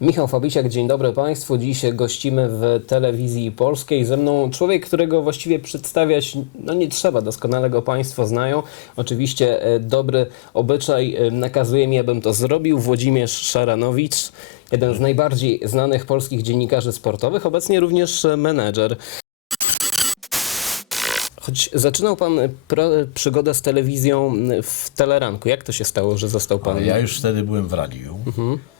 Michał Fabisiak, dzień dobry Państwu. Dziś gościmy w telewizji polskiej. Ze mną człowiek, którego właściwie przedstawiać no nie trzeba, doskonale go Państwo znają. Oczywiście e, dobry obyczaj e, nakazuje mi, abym to zrobił. Włodzimierz Szaranowicz, jeden z najbardziej znanych polskich dziennikarzy sportowych, obecnie również menedżer. Choć zaczynał Pan przygodę z telewizją w Teleranku. Jak to się stało, że został Pan... Ale ja już wtedy byłem w radiu. y,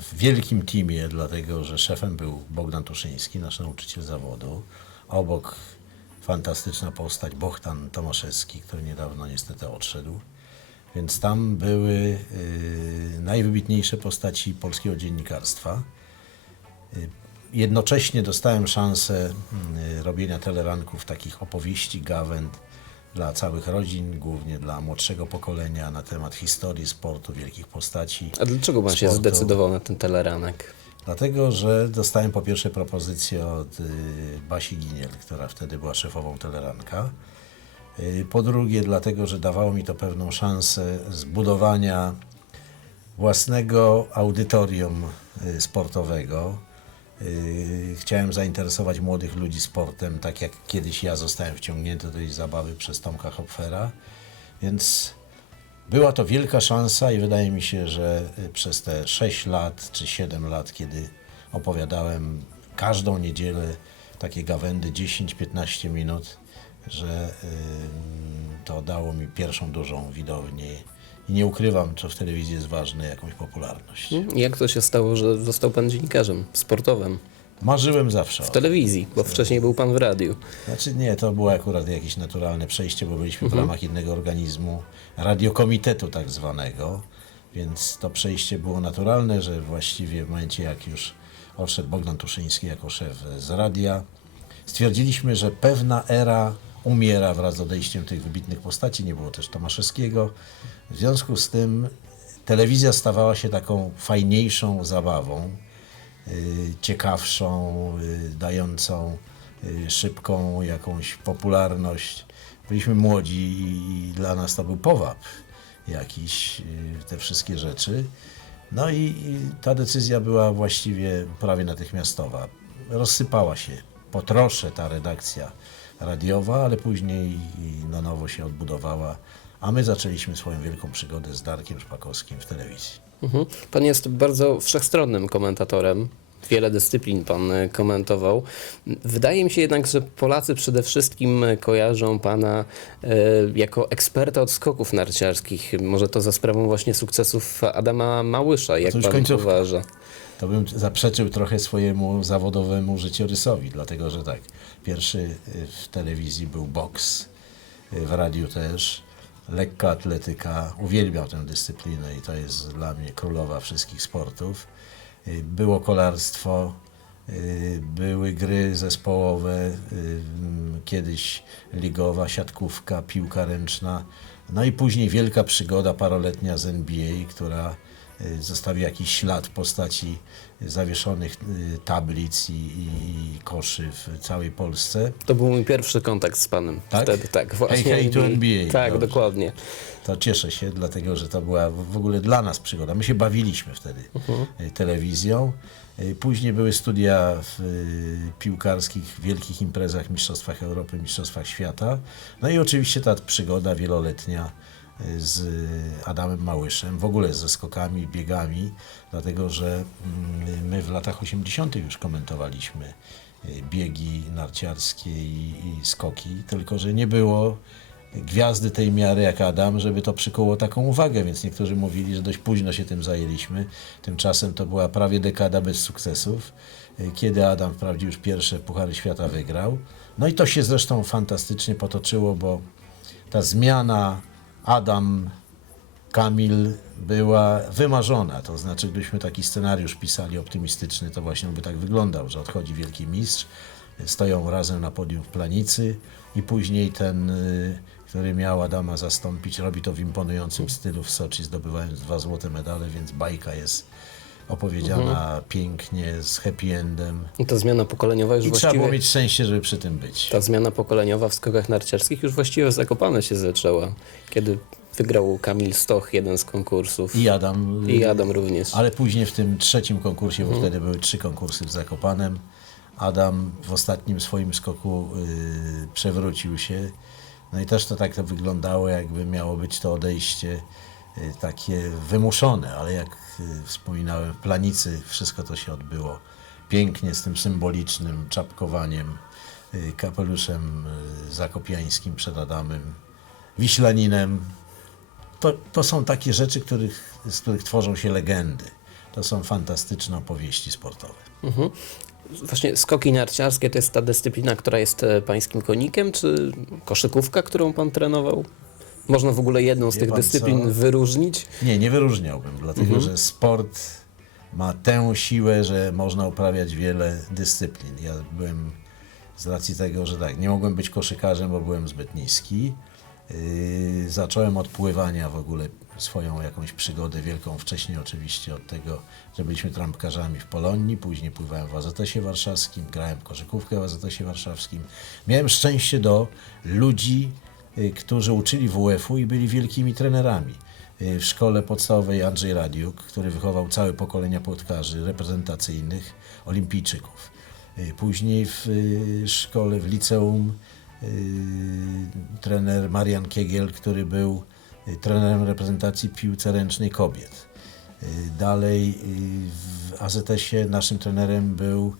W wielkim teamie, dlatego że szefem był Bogdan Tuszyński, nasz nauczyciel zawodu. Obok fantastyczna postać Bohdan Tomaszewski, który niedawno niestety odszedł. Więc tam były y, najwybitniejsze postaci polskiego dziennikarstwa. Y, Jednocześnie dostałem szansę y, robienia teleranków, takich opowieści, gawęd dla całych rodzin, głównie dla młodszego pokolenia na temat historii sportu, wielkich postaci. A dlaczego Pan się zdecydował na ten teleranek? Dlatego, że dostałem po pierwsze propozycję od y, Basi Giniel, która wtedy była szefową Teleranka. Y, po drugie, dlatego, że dawało mi to pewną szansę zbudowania własnego audytorium y, sportowego. Y, Chciałem zainteresować młodych ludzi sportem, tak jak kiedyś ja zostałem wciągnięty do tej zabawy przez Tomka Hopfera. Więc była to wielka szansa i wydaje mi się, że y, przez te 6 lat czy 7 lat, kiedy opowiadałem każdą niedzielę takie gawędy 10-15 minut, że to dało mi pierwszą dużą widownię. I nie ukrywam, co w telewizji jest ważne, jakąś popularność. I Jak to się stało, że został Pan dziennikarzem sportowym Marzyłem zawsze. o w tym. telewizji, bo wcześniej był Pan w radiu. Znaczy nie, to było akurat jakieś naturalne przejście, bo byliśmy w ramach innego organizmu, radiokomitetu tak zwanego, więc to przejście było naturalne, że właściwie w momencie jak już odszedł Bogdan Tuszyński jako szef z radia, stwierdziliśmy, że pewna era umiera wraz z odejściem tych wybitnych postaci, nie było też Tomaszewskiego. W związku z tym telewizja stawała się taką fajniejszą zabawą, y, ciekawszą, y, dającą y, szybką jakąś popularność. Byliśmy młodzi i dla nas to był powab jakiś, te wszystkie rzeczy. No i, i ta decyzja była właściwie prawie natychmiastowa. Rozsypała się po trosze ta redakcja radiowa, ale później na nowo się odbudowała, a my zaczęliśmy swoją wielką przygodę z Darkiem Szpakowskim w telewizji. Mhm. Pan jest bardzo wszechstronnym komentatorem. Wiele dyscyplin Pan e, komentował. Wydaje mi się jednak, że Polacy przede wszystkim kojarzą Pana e, jako eksperta od skoków narciarskich. Może to za sprawą właśnie sukcesów Adama Małysza, jak Pan końcówka. uważa? To bym zaprzeczył trochę swojemu zawodowemu życiorysowi, dlatego że tak, pierwszy y, w telewizji był boks, y, w radiu też, lekka atletyka, uwielbiał tę dyscyplinę i to jest dla mnie królowa wszystkich sportów. Y, Było kolarstwo, były gry zespołowe, mm, kiedyś ligowa, siatkówka, piłka ręczna, no i później wielka przygoda paroletnia z NBA, która y, zostawi jakiś ślad w postaci zawieszonych y, tablic i, i, i koszy w całej Polsce. To był mój pierwszy kontakt z Panem. Tak? Wtedy tak, właśnie. hej, to NBA, Tak, dobrze. dokładnie. To cieszę się, dlatego że to była w ogóle dla nas przygoda. My się bawiliśmy wtedy y, telewizją. Y, Później były studia w piłkarskich, wielkich imprezach, Mistrzostwach Europy, Mistrzostwach Świata. No i oczywiście ta przygoda wieloletnia z Adamem Małyszem, w ogóle ze skokami, biegami, dlatego że mm, my w latach 80. już komentowaliśmy y, biegi narciarskie i, i skoki, tylko że nie było gwiazdy tej miary jak Adam, żeby to przykuło taką uwagę, więc niektórzy mówili, że dość późno się tym zajęliśmy. Tymczasem to była prawie dekada bez sukcesów, y, kiedy Adam wprawdzie już pierwsze Puchary Świata wygrał. No i to się zresztą fantastycznie potoczyło, bo ta zmiana Adam Kamil była wymarzona. To znaczy, gdybyśmy taki scenariusz pisali optymistyczny, to właśnie by tak wyglądał, że odchodzi wielki mistrz, stoją razem na podium w Planicy i później ten, y, który miał Adama zastąpić, robi to w imponującym stylu w Soczi, zdobywając dwa złote medale, więc bajka jest opowiedziana pięknie, z happy endem. I ta zmiana pokoleniowa już I trzeba właściwie... było mieć szczęście, żeby przy tym być. Ta zmiana pokoleniowa w skokach narciarskich już właściwie Zakopane się zaczęła, kiedy Wygrał Kamil Stoch, jeden z konkursów. I Adam. I Adam również. Ale później w tym trzecim konkursie, bo wtedy były trzy konkursy w Zakopanem, Adam w ostatnim swoim skoku y, przewrócił się. No i też to tak to wyglądało, jakby miało być to odejście takie wymuszone, ale jak y, wspominałem, w Planicy wszystko to się odbyło pięknie z tym symbolicznym czapkowaniem, y, kapeluszem y, zakopiańskim przed Adamem, wiślaninem, to, to są takie rzeczy, których, z których tworzą się legendy. To są fantastyczne opowieści sportowe. Mhm. Właśnie skoki narciarskie to jest ta dyscyplina, która jest e, pańskim konikiem, czy koszykówka, którą pan trenował? Można w ogóle jedną z Wie tych pan dyscyplin co? wyróżnić? Nie, nie wyróżniałbym, dlatego że sport ma tę siłę, że można uprawiać wiele dyscyplin. Ja byłem z racji tego, że tak, nie mogłem być koszykarzem, bo byłem zbyt niski. Yy, zacząłem od pływania w ogóle swoją jakąś przygodę wielką wcześniej oczywiście od tego, że byliśmy trampkarzami w Polonii, później pływałem w AZS-ie warszawskim, grałem w koszykówkę w AZS-ie warszawskim. Miałem szczęście do ludzi, którzy uczyli WF-u i byli wielkimi trenerami. Y, W szkole podstawowej Andrzej Radiuk, który wychował całe pokolenia płotkarzy reprezentacyjnych, olimpijczyków. Y, Później w y, szkole, w liceum y, trener Marian Kiegiel, który był y, trenerem reprezentacji piłce ręcznej kobiet. Y, Dalej y, w AZS-ie naszym trenerem był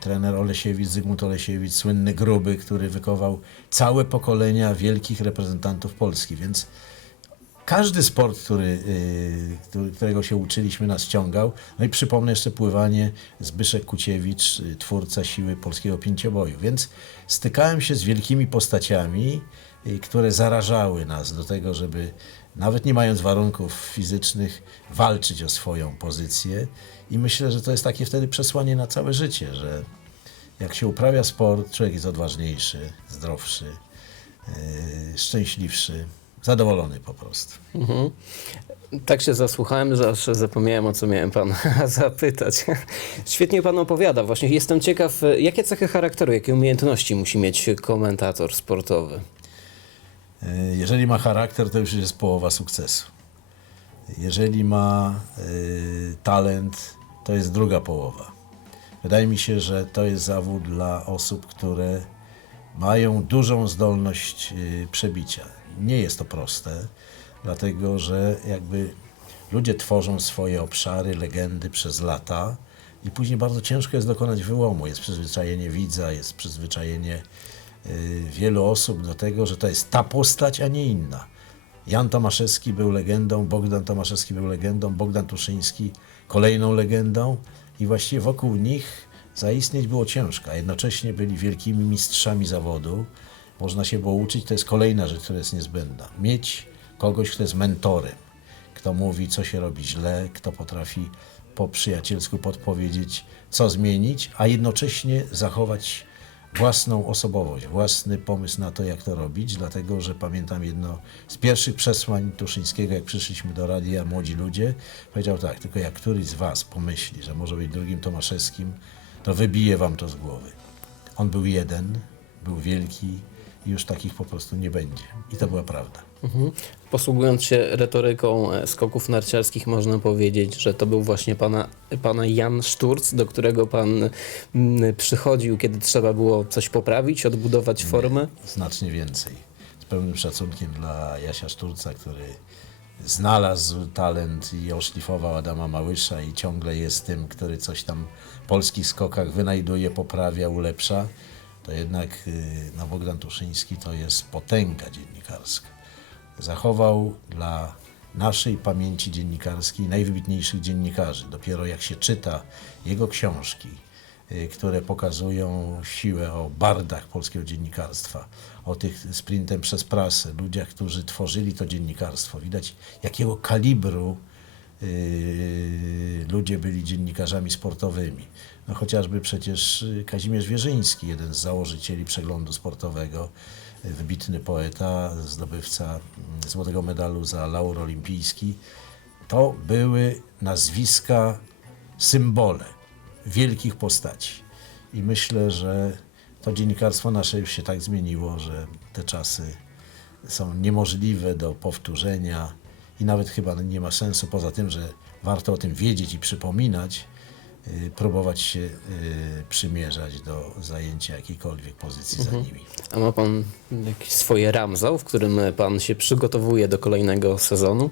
trener Olesiewicz, Zygmunt Olesiewicz, słynny gruby, który wychował całe pokolenia wielkich reprezentantów Polski, więc każdy sport, który, y, którego się uczyliśmy, nas ściągał. No i przypomnę jeszcze pływanie Zbyszek Kuciewicz, y, twórca siły polskiego pięcioboju. Więc stykałem się z wielkimi postaciami, y, które zarażały nas do tego, żeby nawet nie mając warunków fizycznych, walczyć o swoją pozycję. I myślę, że to jest takie wtedy przesłanie na całe życie, że jak się uprawia sport, człowiek jest odważniejszy, zdrowszy, yy, szczęśliwszy, zadowolony po prostu. Mhm. Tak się zasłuchałem, że aż zapomniałem, o co miałem pana zapytać. Świetnie pan opowiada. Właśnie jestem ciekaw, jakie cechy charakteru, jakie umiejętności musi mieć komentator sportowy? Yy, Jeżeli ma charakter, to już jest połowa sukcesu. Jeżeli ma yy, talent, to jest druga połowa. Wydaje mi się, że to jest zawód dla osób, które mają dużą zdolność yy, przebicia. Nie jest to proste, dlatego że jakby ludzie tworzą swoje obszary, legendy przez lata i później bardzo ciężko jest dokonać wyłomu. Jest przyzwyczajenie widza, jest przyzwyczajenie wielu osób do tego, że to jest ta postać, a nie inna. Jan Tomaszewski był legendą, Bogdan Tomaszewski był legendą, Bogdan Tuszyński kolejną legendą i właściwie wokół nich zaistnieć było ciężko, a jednocześnie byli wielkimi mistrzami zawodu. Można się było uczyć, to jest kolejna rzecz, która jest niezbędna. Mieć kogoś, kto jest mentorem, kto mówi, co się robi źle, kto potrafi po przyjacielsku podpowiedzieć, co zmienić, a jednocześnie zachować własną osobowość, własny pomysł na to, jak to robić, dlatego że pamiętam jedno z pierwszych przesłań Tuszyńskiego, jak przyszliśmy do radia Młodzi Ludzie, powiedział tak, tylko jak któryś z was pomyśli, że może być drugim Tomaszewskim, to wybije wam to z głowy. On był jeden, był wielki i już takich po prostu nie będzie. I to była prawda. Mhm. Posługując się retoryką e, skoków narciarskich, można powiedzieć, że to był właśnie pana, pana Jan Szturc, do którego pan mm, przychodził, kiedy trzeba było coś poprawić, odbudować formę. Znacznie więcej. Z pełnym szacunkiem dla Jasia Szturca, który znalazł talent i oszlifował Adama Małysza i ciągle jest tym, który coś tam w polskich skokach wynajduje, poprawia, ulepsza, to jednak y, no, Bogdan Tuszyński to jest potęga dziennikarska. Zachował dla naszej pamięci dziennikarskiej najwybitniejszych dziennikarzy. Dopiero jak się czyta jego książki, y, które pokazują siłę o bardach polskiego dziennikarstwa, o tych sprintem przez prasę, ludziach, którzy tworzyli to dziennikarstwo. Widać, jakiego kalibru yy, ludzie byli dziennikarzami sportowymi. No chociażby przecież y, Kazimierz Wierzyński, jeden z założycieli przeglądu sportowego, y, wybitny poeta, zdobywca mm, złotego medalu za laur olimpijski. To były nazwiska, symbole wielkich postaci. I myślę, że to dziennikarstwo nasze już się tak zmieniło, że te czasy są niemożliwe do powtórzenia i nawet chyba nie ma sensu, poza tym, że warto o tym wiedzieć i przypominać, próbować się y, przymierzać do zajęcia jakiejkolwiek pozycji za nimi. A ma pan jakieś swoje ramzo, w którym pan się przygotowuje do kolejnego sezonu?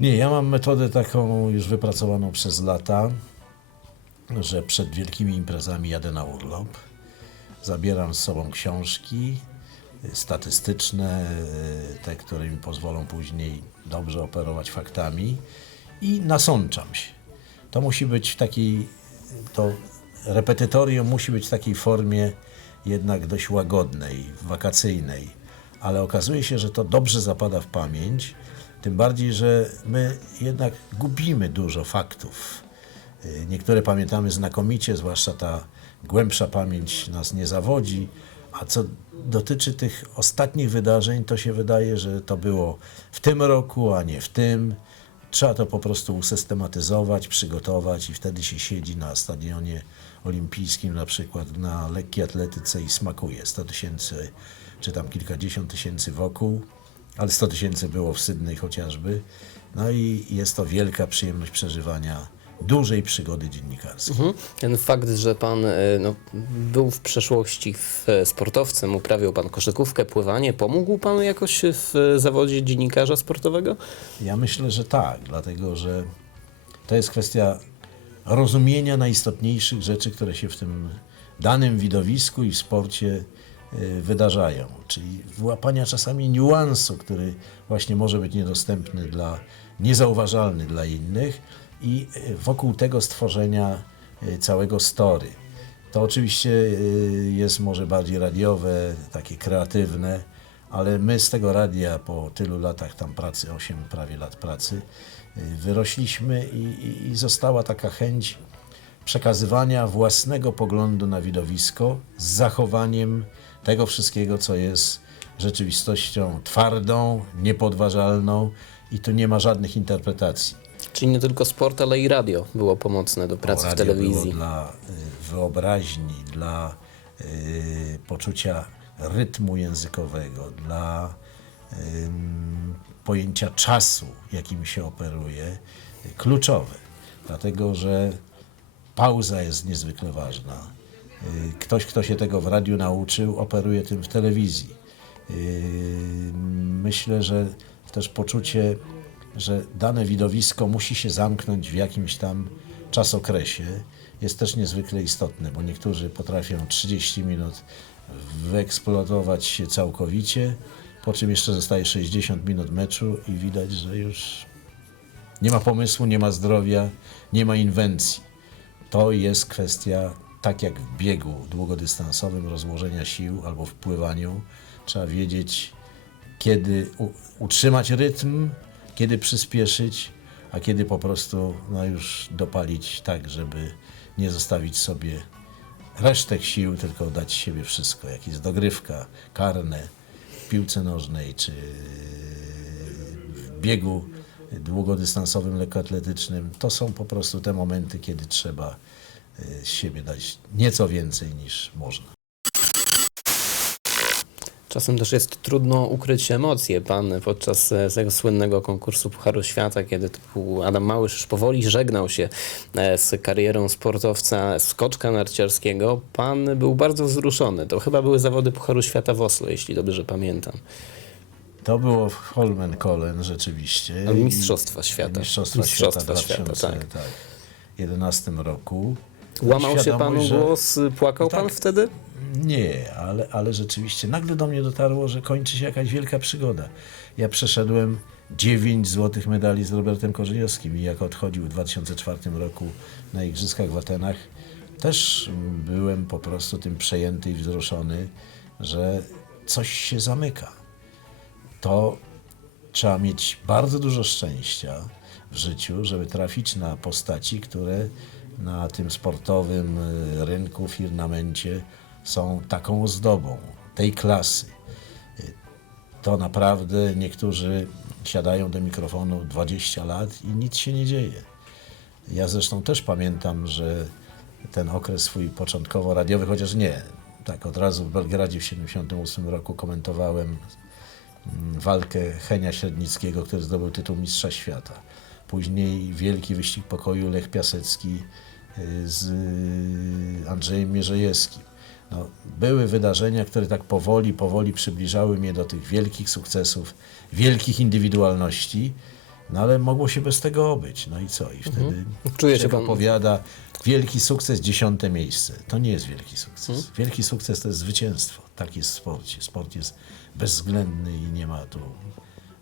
Nie, ja mam metodę taką już wypracowaną przez lata, że przed wielkimi imprezami jadę na urlop, zabieram z sobą książki y, statystyczne, y, te, które mi pozwolą później dobrze operować faktami i nasączam się. To musi być w takiej, to repetytorium musi być w takiej formie jednak dość łagodnej, wakacyjnej, ale okazuje się, że to dobrze zapada w pamięć, tym bardziej, że my jednak gubimy dużo faktów. Y, Niektóre pamiętamy znakomicie, zwłaszcza ta głębsza pamięć nas nie zawodzi, a co dotyczy tych ostatnich wydarzeń, to się wydaje, że to było w tym roku, a nie w tym. Trzeba to po prostu usystematyzować, przygotować i wtedy się siedzi na stadionie olimpijskim na przykład na lekkiej atletyce i smakuje 100 tysięcy czy tam kilkadziesiąt tysięcy wokół, ale 100 tysięcy było w Sydney chociażby. No i jest to wielka przyjemność przeżywania dużej przygody dziennikarskiej. Mhm. Ten fakt, że pan e, no, był w przeszłości w, sportowcem, uprawiał pan koszykówkę, pływanie, pomógł panu jakoś w zawodzie dziennikarza sportowego? Ja myślę, że tak, dlatego że to jest kwestia rozumienia najistotniejszych rzeczy, które się w tym danym widowisku i w sporcie wydarzają, czyli wyłapania czasami niuansu, który właśnie może być niedostępny dla, niezauważalny dla innych i y, wokół tego stworzenia y, całego story. To oczywiście y, jest może bardziej radiowe, takie kreatywne, ale my z tego radia po tylu latach tam pracy, 8 prawie lat pracy, wyrośliśmy i, i, i została taka chęć przekazywania własnego poglądu na widowisko z zachowaniem tego wszystkiego, co jest rzeczywistością twardą, niepodważalną i tu nie ma żadnych interpretacji. Czyli nie tylko sport, ale i radio było pomocne do pracy w Radio telewizji. Było dla y, wyobraźni, dla y, poczucia rytmu językowego, dla ym, pojęcia czasu, jakim się operuje, y, kluczowe. Dlatego, że pauza jest niezwykle ważna. Y, Ktoś, kto się tego w radiu nauczył, operuje tym w telewizji. Yy, Myślę, że też poczucie, że dane widowisko musi się zamknąć w jakimś tam czasokresie jest też niezwykle istotne, bo niektórzy potrafią 30 minut wyeksploatować się całkowicie, po czym jeszcze zostaje 60 minut meczu i widać, że już nie ma pomysłu, nie ma zdrowia, nie ma inwencji. To jest kwestia, tak jak w biegu długodystansowym, rozłożenia sił albo w pływaniu. Trzeba wiedzieć, kiedy utrzymać rytm, kiedy przyspieszyć, a kiedy po prostu no, już dopalić tak, żeby nie zostawić sobie resztek sił, tylko dać siebie wszystko. Jak jest dogrywka, karne, w piłce nożnej czy w biegu długodystansowym, lekkoatletycznym, to są po prostu te momenty, kiedy trzeba y, z siebie dać nieco więcej niż można. Czasem też jest trudno ukryć emocje. Pan podczas e, tego słynnego konkursu Pucharu Świata, kiedy Adam Małysz już powoli żegnał się e, z karierą sportowca skoczka narciarskiego, pan był bardzo wzruszony. To chyba były zawody Pucharu Świata w Oslo, jeśli dobrze pamiętam. To było w Holmenkollen rzeczywiście. Mistrzostwa Świata. Mistrzostwa, Mistrzostwa Świata w Świata, 2011 roku. Łamał się panu że- głos? Płakał pan Tak. wtedy? Nie, ale, ale rzeczywiście nagle do mnie dotarło, że kończy się jakaś wielka przygoda. Ja przeszedłem 9 złotych medali z Robertem Korzeniowskim i jak odchodził w 2004 roku na Igrzyskach w Atenach, też byłem po prostu tym przejęty i wzruszony, że coś się zamyka. To trzeba mieć bardzo dużo szczęścia w życiu, żeby trafić na postaci, które na tym sportowym y, rynku, firmamencie są taką ozdobą tej klasy. Y, To naprawdę niektórzy siadają do mikrofonu 20 lat i nic się nie dzieje. Ja zresztą też pamiętam, że ten okres swój początkowo radiowy, chociaż nie, tak od razu w Belgradzie w 78 roku komentowałem mm, walkę Henia Średnickiego, który zdobył tytuł Mistrza Świata. Później wielki wyścig pokoju Lech Piasecki y, z Andrzejem Mierzejewskim. No, były wydarzenia, które tak powoli, powoli przybliżały mnie do tych wielkich sukcesów, wielkich indywidualności, no ale mogło się bez tego obyć. No i co? I wtedy Czuje się pan- opowiada wielki sukces, dziesiąte miejsce. To nie jest wielki sukces. Wielki sukces to jest zwycięstwo. Tak jest w sporcie. Sport jest bezwzględny i nie ma tu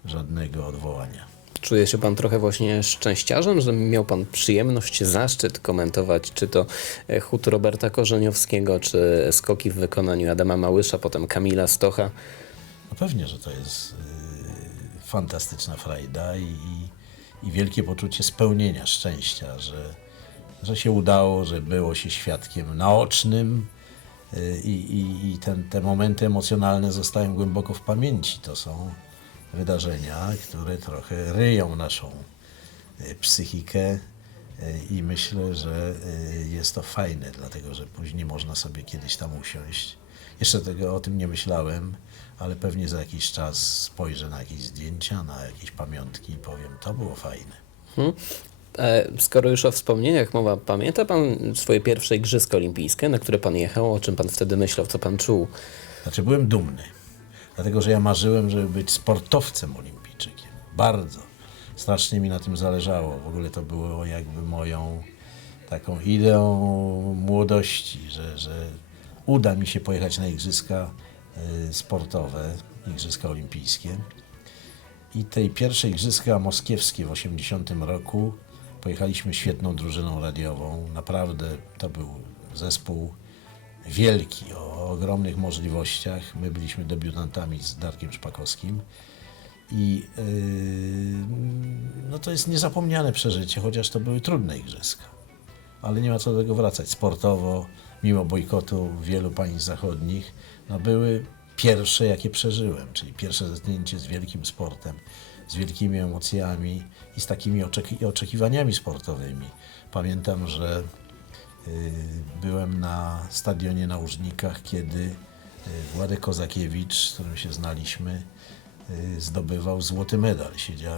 żadnego odwołania. Czuje się pan trochę właśnie szczęściarzem, że miał pan przyjemność, zaszczyt komentować czy to e, chód Roberta Korzeniowskiego, czy skoki w wykonaniu Adama Małysza, potem Kamila Stocha. No pewnie, że to jest y, fantastyczna frajda i, i, wielkie poczucie spełnienia, szczęścia, że, że się udało, że było się świadkiem naocznym y, i, i, i ten, te momenty emocjonalne zostają głęboko w pamięci. To są wydarzenia, które trochę ryją naszą y, psychikę y, i myślę, że y, jest to fajne, dlatego że później można sobie kiedyś tam usiąść. Jeszcze tego o tym nie myślałem, ale pewnie za jakiś czas spojrzę na jakieś zdjęcia, na jakieś pamiątki i powiem, to było fajne. Hmm? E, Skoro już o wspomnieniach mowa, pamięta pan swoje pierwsze igrzyska olimpijskie, na które pan jechał? O czym pan wtedy myślał, co pan czuł? Znaczy byłem dumny, dlatego że ja marzyłem, żeby być sportowcem olimpijczykiem. Bardzo. Strasznie mi na tym zależało. W ogóle to było jakby moją taką ideą młodości, że, że uda mi się pojechać na igrzyska y, sportowe, igrzyska olimpijskie. I tej pierwszej igrzyska moskiewskie w 80 roku pojechaliśmy świetną drużyną radiową. Naprawdę to był zespół wielki, o ogromnych możliwościach. My byliśmy debiutantami z Darkiem Szpakowskim. I yy, no to jest niezapomniane przeżycie, chociaż to były trudne igrzyska. Ale nie ma co do tego wracać. Sportowo, mimo bojkotu wielu państw zachodnich, no były pierwsze, jakie przeżyłem, czyli pierwsze zetknięcie z wielkim sportem, z wielkimi emocjami i z takimi oczeki- oczekiwaniami sportowymi. Pamiętam, że byłem na stadionie na Łużnikach, kiedy y, Władek Kozakiewicz, z którym się znaliśmy, y, zdobywał złoty medal.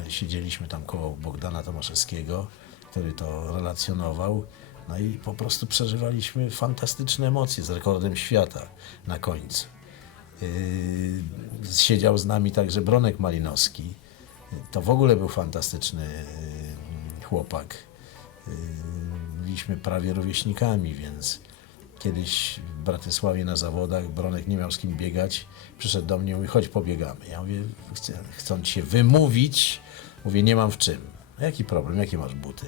Siedzieliśmy tam koło Bogdana Tomaszewskiego, który to relacjonował. No i po prostu przeżywaliśmy fantastyczne emocje z rekordem świata na końcu. Siedział z nami także Bronek Malinowski. To w ogóle był fantastyczny chłopak. Byliśmy prawie rówieśnikami, więc kiedyś w Bratysławie na zawodach Bronek nie miał z kim biegać. Przyszedł do mnie i mówi, chodź pobiegamy. Ja mówię, chcę, chcąc się wymówić, mówię, nie mam w czym. "A Jaki problem? Jakie masz buty?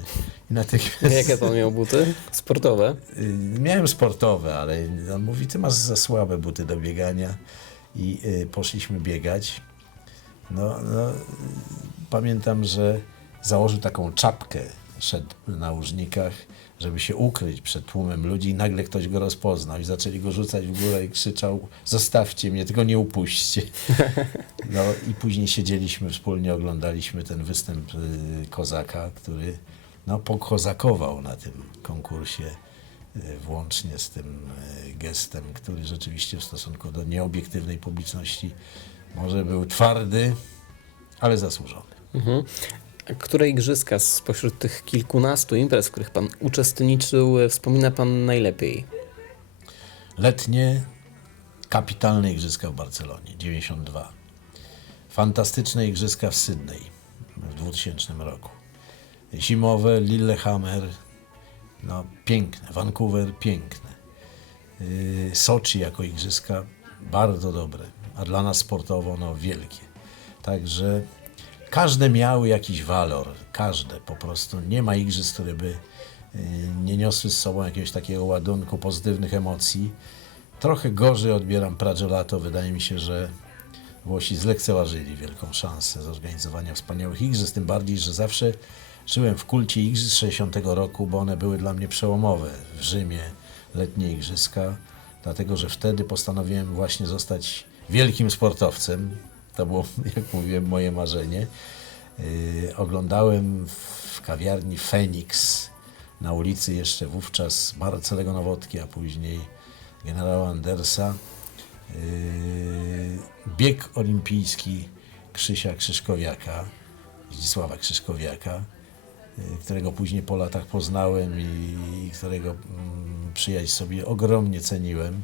I natychmiast... Jakie pan miał buty? Sportowe? Y, Miałem sportowe, ale on mówi, ty masz za słabe buty do biegania i y, poszliśmy biegać. No, no, y, pamiętam, że założył taką czapkę, szedł na łużnikach, żeby się ukryć przed tłumem ludzi i nagle ktoś go rozpoznał i zaczęli go rzucać w górę i krzyczał, zostawcie mnie, tylko nie upuśćcie. No i później siedzieliśmy wspólnie, oglądaliśmy ten występ y, Kozaka, który no, pokozakował na tym konkursie y, włącznie z tym y, gestem, który rzeczywiście w stosunku do nieobiektywnej publiczności może był twardy, ale zasłużony. Mhm. Które igrzyska spośród tych kilkunastu imprez, w których pan uczestniczył, e, wspomina pan najlepiej? Letnie, kapitalne igrzyska w Barcelonie, 92. Fantastyczne igrzyska w Sydney w 2000 roku. Zimowe, Lillehammer, no piękne. Vancouver, piękne. Yy, Soczi jako igrzyska, bardzo dobre. A dla nas sportowo, no wielkie. Także każde miały jakiś walor. Każde po prostu. Nie ma igrzysk, które by yy, nie niosły z sobą jakiegoś takiego ładunku pozytywnych emocji. Trochę gorzej odbieram Pragelato. Wydaje mi się, że Włosi zlekceważyli wielką szansę zorganizowania wspaniałych igrzysk, tym bardziej, że zawsze żyłem w kulcie igrzysk 60 roku, bo one były dla mnie przełomowe. W Rzymie letnie igrzyska, dlatego że wtedy postanowiłem właśnie zostać wielkim sportowcem. To było, jak mówiłem, moje marzenie. Yy, oglądałem w kawiarni Phoenix na ulicy jeszcze wówczas Marcelego Nowotki, a później generała Andersa. Yy, bieg olimpijski Krzysia Krzyszkowiaka, Zdzisława Krzyszkowiaka, y, którego później po latach poznałem i, i którego mm, przyjaźń sobie ogromnie ceniłem.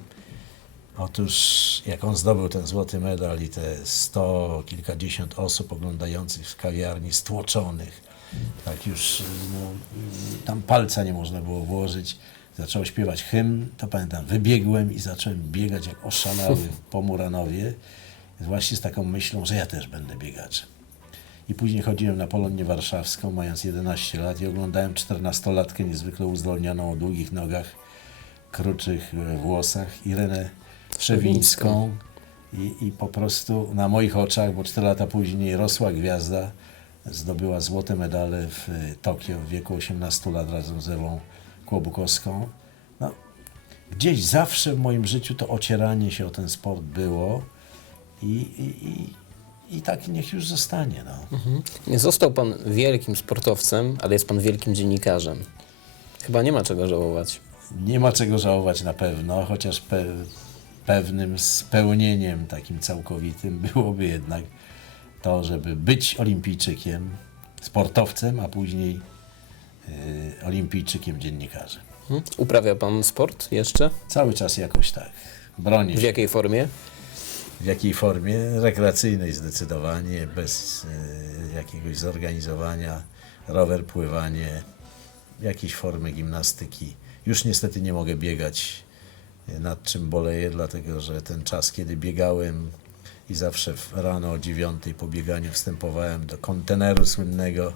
Otóż jak on zdobył ten złoty medal i te sto, kilkadziesiąt osób oglądających w kawiarni, stłoczonych, tak już no, tam palca nie można było włożyć, zaczął śpiewać hymn, to pamiętam, wybiegłem i zacząłem biegać jak oszalały po Muranowie, właśnie z taką myślą, że ja też będę biegaczem. I później chodziłem na Polonię Warszawską, mając 11 lat i oglądałem 14-latkę niezwykle uzdolnioną o długich nogach, kruczych włosach, Irenę Trzewińską. I, I po prostu na moich oczach, bo 4 lata później rosła gwiazda, zdobyła złote medale w e, Tokio w wieku 18 lat razem z Ewą Kłobukowską. No, gdzieś zawsze w moim życiu to ocieranie się o ten sport było i, i, i, i tak niech już zostanie. No. Nie został pan wielkim sportowcem, ale jest pan wielkim dziennikarzem. Chyba nie ma czego żałować. Nie ma czego żałować na pewno, chociaż pe pewnym spełnieniem takim całkowitym byłoby jednak to, żeby być olimpijczykiem, sportowcem, a później y, olimpijczykiem, dziennikarzem. Mhm. Uprawia pan sport jeszcze? Cały czas jakoś tak. Bronię W się. jakiej formie? W jakiej formie? Rekreacyjnej zdecydowanie, bez y, jakiegoś zorganizowania. Rower, pływanie, jakieś formy gimnastyki. Już niestety nie mogę biegać, nad czym boleję, dlatego że ten czas, kiedy biegałem i zawsze w- rano o dziewiątej po bieganiu wstępowałem do konteneru słynnego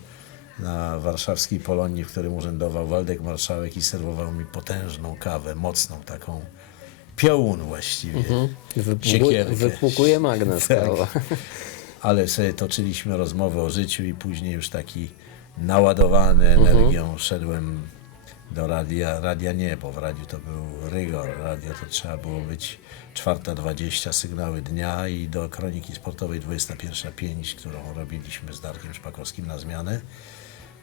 na warszawskiej Polonii, w którym urzędował Waldek Marszałek i serwował mi potężną kawę, mocną taką, piołun właściwie. Wypłukuje, Siekierkę. wypłukuje magnes. Tak. kawa. ale sobie toczyliśmy rozmowę o życiu i później już taki naładowany energią szedłem do radia. Radia nie, bo w radiu to był rygor. Radio to trzeba było być 4.20 sygnały dnia i do kroniki sportowej 21.05, którą robiliśmy z Darkiem Szpakowskim na zmianę.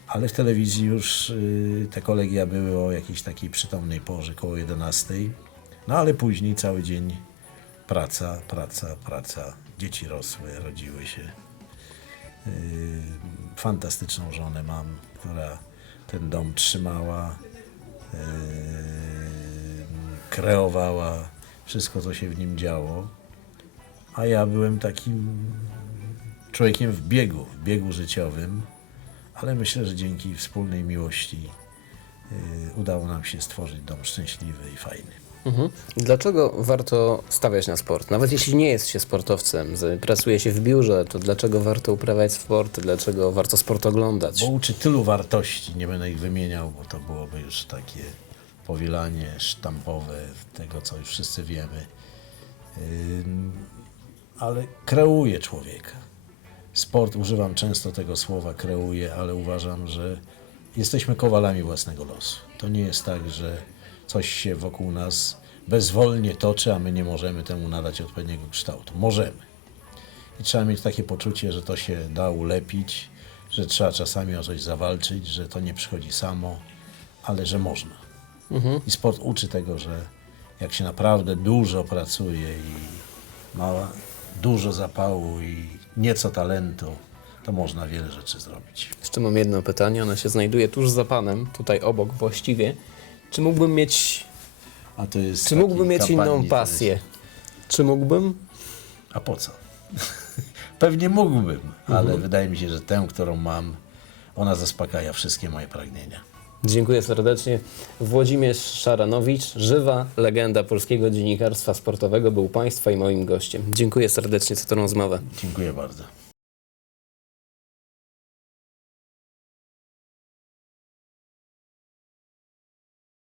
Ale w telewizji już y, te kolegia były o jakiejś takiej przytomnej porze, koło 11. No ale później cały dzień praca, praca, praca. Dzieci rosły, rodziły się. Yy, fantastyczną żonę mam, która ten dom trzymała, kreowała wszystko, co się w nim działo. A ja byłem takim człowiekiem w biegu, w biegu życiowym, ale myślę, że dzięki wspólnej miłości yy, udało nam się stworzyć dom szczęśliwy i fajny. Mhm. Dlaczego warto stawiać na sport? Nawet jeśli nie jest się sportowcem, pracuje się w biurze, to dlaczego warto uprawiać sport? Dlaczego warto sport oglądać? Bo uczy tylu wartości, nie będę ich wymieniał, bo to byłoby już takie powielanie sztampowe tego, co już wszyscy wiemy. Ale kreuje człowieka. Sport, używam często tego słowa kreuje, ale uważam, że jesteśmy kowalami własnego losu. To nie jest tak, że coś się wokół nas bezwolnie toczy, a my nie możemy temu nadać odpowiedniego kształtu. Możemy. I trzeba mieć takie poczucie, że to się da ulepić, że trzeba czasami o coś zawalczyć, że to nie przychodzi samo, ale że można. I sport uczy tego, że jak się naprawdę dużo pracuje i ma dużo zapału i nieco talentu, to można wiele rzeczy zrobić. Jeszcze mam jedno pytanie, ono się znajduje tuż za panem, tutaj obok właściwie. Czy mógłbym mieć, A to jest czy taki mógłbym mieć inną pasję? Czy mógłbym? A po co? Pewnie mógłbym, ale Mhm. wydaje mi się, że tę, którą mam, ona zaspokaja wszystkie moje pragnienia. Dziękuję serdecznie. Włodzimierz Szaranowicz, żywa legenda polskiego dziennikarstwa sportowego, był Państwa i moim gościem. Dziękuję serdecznie za tę rozmowę. Dziękuję bardzo.